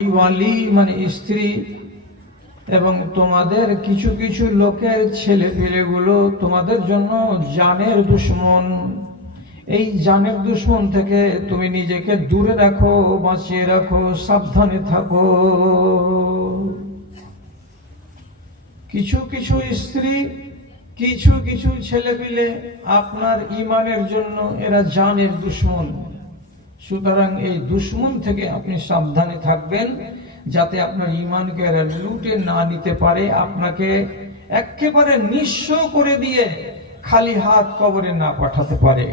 ওয়ালি মানে স্ত্রী এবং তোমাদের কিছু কিছু লোকের ছেলে পেলেগুলো তোমাদের জন্য জানের দুশমন। এই জানের দুশমন থেকে তুমি নিজেকে দূরে রাখো, বাঁচিয়ে রাখো, সাবধানে থাকো। কিছু কিছু স্ত্রী, কিছু কিছু ছেলে পেলে আপনার ঈমানের জন্য এরা জানের দুশমন। সুতরাং এই দুশমন থেকে আপনি সাবধানে থাকবেন, যাতে আপনার ঈমানকে এরা লুটে না নিতে পারে, আপনাকে একেবারে নিঃস্ব করে দিয়ে খালি হাত কবরে না পাঠাতে পারে।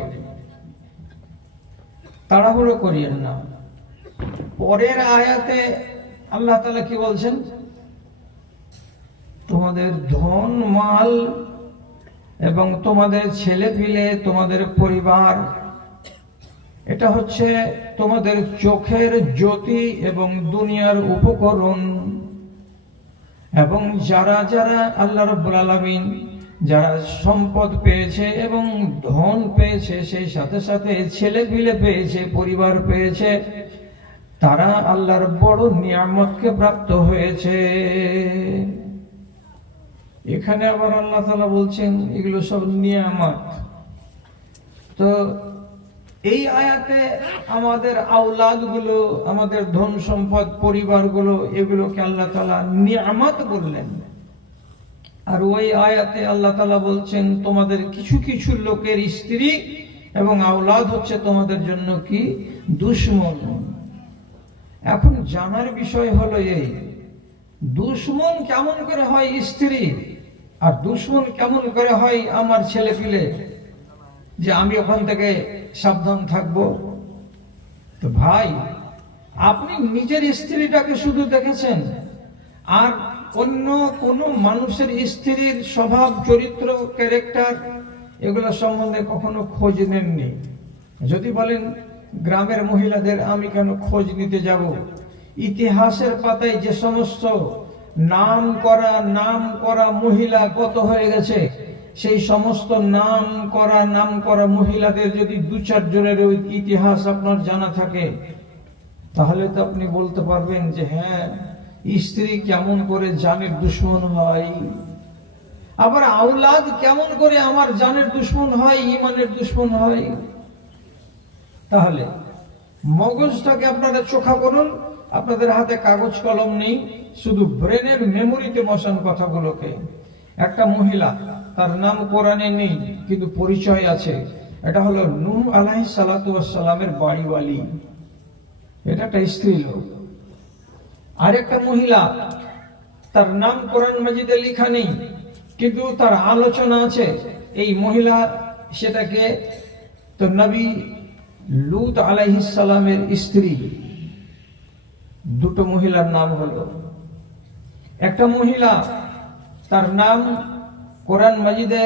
তাড়াহুড়ো করিয়েন না। পরের আয়াতে আল্লাহ তাআলা কি বলছেন? তোমাদের ধন মাল এবং তোমাদের ছেলে পিলে, তোমাদের পরিবার, এটা হচ্ছে তোমাদের চোখের জ্যোতি এবং দুনিয়ার উপকরণ। এবং যারা যারা আল্লাহ রাব্বুল আলামিন যারা সম্পদ পেয়েছে এবং ধন পেয়েছে, সেই সাথে সাথে ছেলে পিলে পেয়েছে, পরিবার পেয়েছে, তারা আল্লাহর বড় নিয়ামতকে প্রাপ্ত হয়েছে। এখানে আবার আল্লাহ তাআলা বলছেন এগুলো সব নিয়ামত। তো এই আয়াতে আমাদের আওলাদগুলো, আমাদের ধন সম্পদ, পরিবারগুলো, এগুলোকে আল্লাহ তাআলা নিয়ামত বললেন। আর ওই আয়াতে আল্লাহ তাআলা বলছেন তোমাদের কিছু কিছু লোকের স্ত্রী এবং আওলাদ হচ্ছে তোমাদের জন্য কি? দুশমন। এখন জানার বিষয় হলো এই, দুশমন কেমন করে হয় স্ত্রী, আর দুশমন কেমন করে হয় আমার ছেলে পিলে, যে আমি ওখান থেকে সাবধান থাকবো। তো ভাই, আপনি নিজের স্ত্রীটাকে শুধু দেখেছেন, আর অন্য কোন মানুষের স্ত্রীর স্বভাব, চরিত্র, ক্যারেক্টার, এগুলো সম্বন্ধে কখনো খোঁজ নেননি। যদি বলেন গ্রামের মহিলাদের আমি কেন খোঁজ নিতে যাব? ইতিহাসের পাতায় যে সমস্ত নাম করা মহিলা কত হয়ে গেছে, সেই সমস্ত নাম করা মহিলাদের যদি দু চার জনের ইতিহাস আপনার জানা থাকে, তাহলে তো আপনি বলতে পারবেন যে হ্যাঁ, স্ত্রী কেমন করে জানের দুশমন হয়, আবার আওলাদ কেমন করে আমার জানের দুশমন হয়, ঈমানের দুশমন হয়। তাহলে মগজটাকে আপনারা চোখা করুন। আপনাদের হাতে কাগজ কলম নেই, শুধু ব্রেনের মেমোরিতে বসান কথাগুলোকে। একটা মহিলা, তার নাম কোরআনে নেই কিন্তু পরিচয় আছে, এটা হলো নূহ আলাইহিস সালাতু ওয়াস সালামের বাড়িওয়ালি। এটা একটা স্ত্রী লোক। আরেকটা মহিলা, তার নাম কোরআন মাজিদে লেখা নেই কিন্তু তার আলোচনা আছে। এই মহিলা সেটাকে তো নবী লূত আলাইহিস সালামের স্ত্রী। দুটো মহিলার নাম হলো, একটা মহিলা তার নাম কোরআন মাজিদে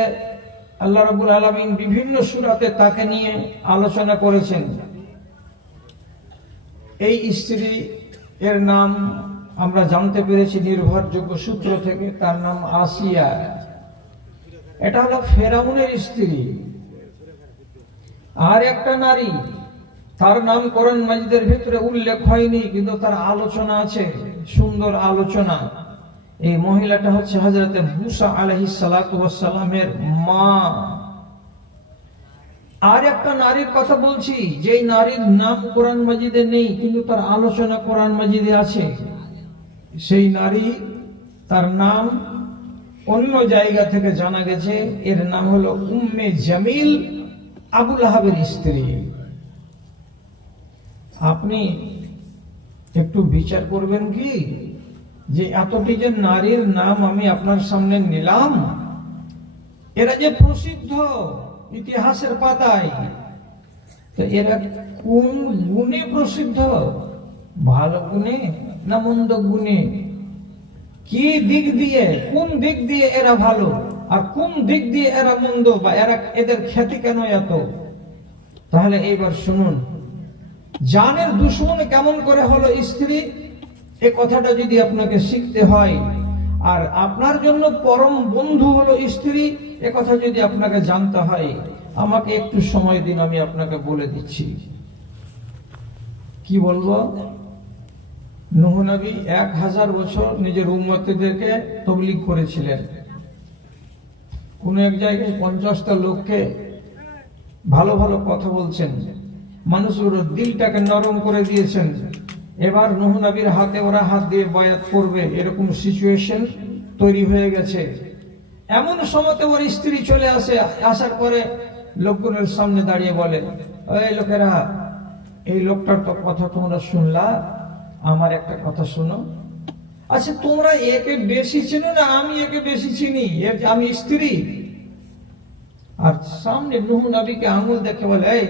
আল্লাহ রাব্বুল আলামিন বিভিন্ন সূরাতে তাকে নিয়ে আলোচনা করেছেন। এই স্ত্রী এর নাম আমরা জানতে পেরেছি নির্ভরযোগ্য সূত্র থেকে, তার নাম আসিয়া। এটা হলো ফেরাউনের স্ত্রী। আর একটা নারী, তার নাম কোরআন মাজিদের ভিতরে উল্লেখ হয়নি কিন্তু তার আলোচনা আছে, সুন্দর আলোচনা। এই মহিলাটা হচ্ছে হযরতে মূসা আলাইহিস সালাতু ওয়াস সালামের মা। আর একটা নারীর কথা বলছি, যে নারীর নাম কোরআন মাজিদে নেই কিন্তু তার আলোচনা কোরআন মাজিদে আছে। সেই নারী, তার নাম অন্য জায়গা থেকে জানা গেছে, এর নাম হলো উম্মে জামিল, আবু লাহাবের স্ত্রী। আপনি একটু বিচার করবেন কি, যে এতটি যে নারীর নাম আমি আপনার সামনে নিলাম, এরা যে প্রসিদ্ধ ইতিহাসের পাতায়, তো এরা কোন গুণে প্রসিদ্ধ? ভালো গুণে না মন্দ গুণে? কি দিক দিয়ে, কোন দিক দিয়ে এরা ভালো আর কোন দিক দিয়ে এরা মন্দ, বা এদের খ্যাতি কেন এত? তাহলে এইবার শুনুন, জানের দুশমন কেমন করে হলো স্ত্রী, এ কথাটা যদি আপনাকে শিখতে হয়, আর আপনার জন্য পরম বন্ধু হলো স্ত্রী, এ কথা যদি আপনাকে জানতে হয়, আমাকে একটু সময় দিন, আমি আপনাকে বলে দিচ্ছি। কি বলবো? নূহ নবী 1000 বছর নিজের উম্মতদেরকে তবলিগ করেছিলেন। কোন এক জায়গায় 50টা লোককে ভালো ভালো কথা বলছেন, মানুষগুলোর দিলটাকে নরম করে দিয়েছেন। এবার নূহ নবীর হাতে ওরা হাত দিয়ে বায়াত করবে, এরকম সিচুয়েশন তৈরি হয়ে গেছে। এমন সময় ওর স্ত্রী চলে আসে, আসার পরে লোকগুলোর সামনে দাঁড়িয়ে বলে, এই লোকেরা, এই লোকটার তো কথা তোমরা শুনলা, আমার একটা কথা শোনো। আচ্ছা, তোমরা একে বেশি চিনো না আমি একে বেশি চিনি? আমি স্ত্রী। আর সামনে নূহ নবীকে আঙুল দেখে বলে, এই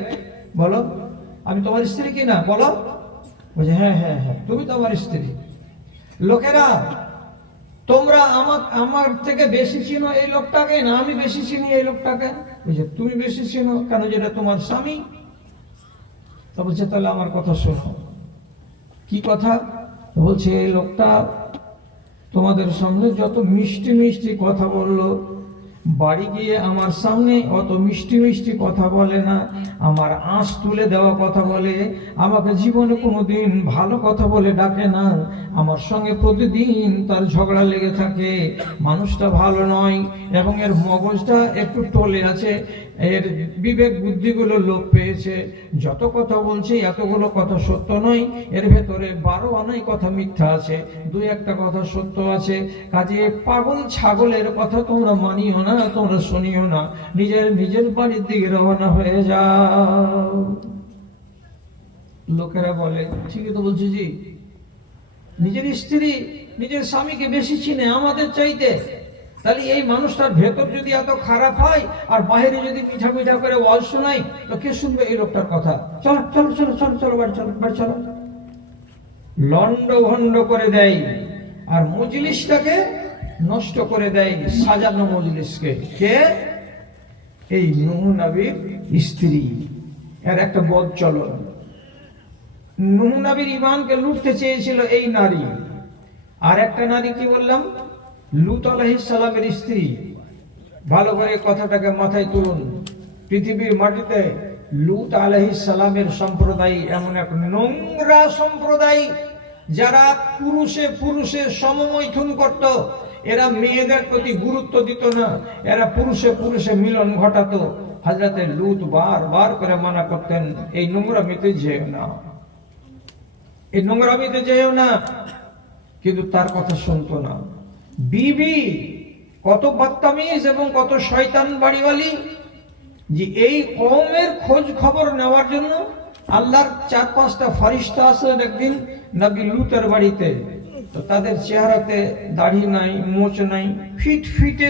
বলো, আমি তোমার স্ত্রী কি না বলো? বলছে, হ্যাঁ হ্যাঁ হ্যাঁ, তুমি তো আমার স্ত্রী। লোকেরা, তোমরা আমার থেকে বেশি চিনো এই লোকটাকে না আমি বেশি চিনি এই লোকটাকে? বলছে, তুমি বেশি চিনো কেন, যেটা তোমার স্বামী। তো বলছে, তাহলে আমার কথা শোনো। কি কথা? বলছে, এই লোকটা তোমাদের সামনে যত মিষ্টি মিষ্টি কথা বললো, বাড়ি গিয়ে আমার সামনে অত মিষ্টি মিষ্টি কথা বলে না, আমার আঁশ তুলে দেওয়া কথা বলে, আমাকে জীবনে কোনোদিন ভালো কথা বলে ডাকে না, আমার সঙ্গে প্রতিদিন তার ঝগড়া লেগে থাকে। মানুষটা ভালো নয় এবং এর মগজটা একটু টলে আছে, এর বিবেক বুদ্ধিগুলো লোপ পেয়েছে। যত কথা বলছে এতগুলো কথা সত্য নয়, এর ভেতরে 12 আনাই কথা মিথ্যা আছে, 2-1টা কথা সত্য আছে। কাজে পাগল ছাগলের কথা তোমরা মানিও না, তোমরা শুনিও না, নিজের বাড়ির দিকে রওনা হয়ে যাও। লোকেরা বলে, ঠিকই তো বলছি জি, নিজের স্ত্রী নিজের স্বামীকে বেশি চিনে আমাদের চাইতে। তাহলে এই মানুষটার ভেতর যদি এত খারাপ হয় আর বাইরে যদি মিঠা মিঠা করে ওয়াজ শোনাই, তো কে শুনবে এই লোকটার কথা? চলো চলো চলো চলো চলো বাড়ি চলো, বাড়ি চলো। লন্ড ভন্ড করে দেয় আর মজলিসটাকে নষ্ট করে দেয়, সাজানো মজলিসকে। কে? এই নূহ নবীর স্ত্রী। এর একটা বদ চলন। নূহ নবীর ঈমানকে লুটতে চেয়েছিল এই নারী। আর একটা নারী, কি বললাম, লূত আলাইহিস সালামের স্ত্রী। ভালো করে কথাটাকে মাথায় তুলুন। পৃথিবীর মাটিতে লূত আলাইহিস সালামের সম্প্রদায় এমন এক নোংরা সম্প্রদায়, যারা পুরুষে পুরুষে সমমৈথুন করত। এরা মেয়েদের প্রতি গুরুত্ব দিত না, এরা পুরুষে পুরুষে মিলন ঘটাতো। হযরতে লূত বারবার করে মানা করতেন, এই নোংরামিতে যেও না, এই নোংরামিতে যেও না। কিন্তু তার কথা শুনতো না। বিবি কত বদতমিজ এবং কত শয়তান বাড়িওয়ালি, যে এই কওমের খোঁজ খবর নেওয়ার জন্য আল্লাহর 4-5টা ফেরেশতা আসলেন একদিন নবী লূতের বাড়িতে। তো তাদের চেহারাতে দাড়ি নাই, মোচ নাই, ফিট ফিটে